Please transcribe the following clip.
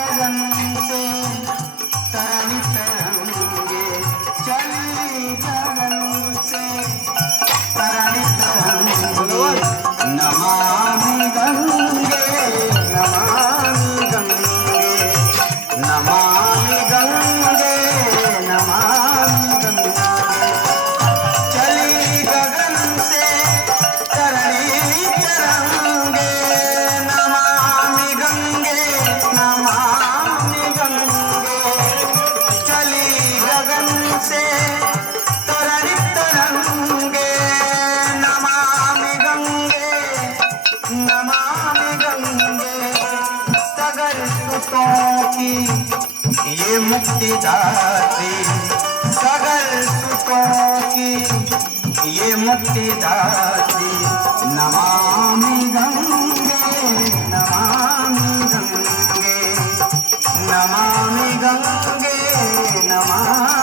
गगन से तरणित रंगे चली गगन से तरणित रंगे नमामि गंगे नमामि गंगे नमामि गंगे नमामि गंगे चली गगन से तरणित रंगे नमामि गंगे नमामि गंगे चली गगन से तरणित रंगे नमामि गंगे नमामि गंगे सगर सुतों की ये मुक्ति दात्री सगर सुतों की ये मुक्ति दात्री नमामि गंगे नमामि गंगे नमामि गंगे नमामि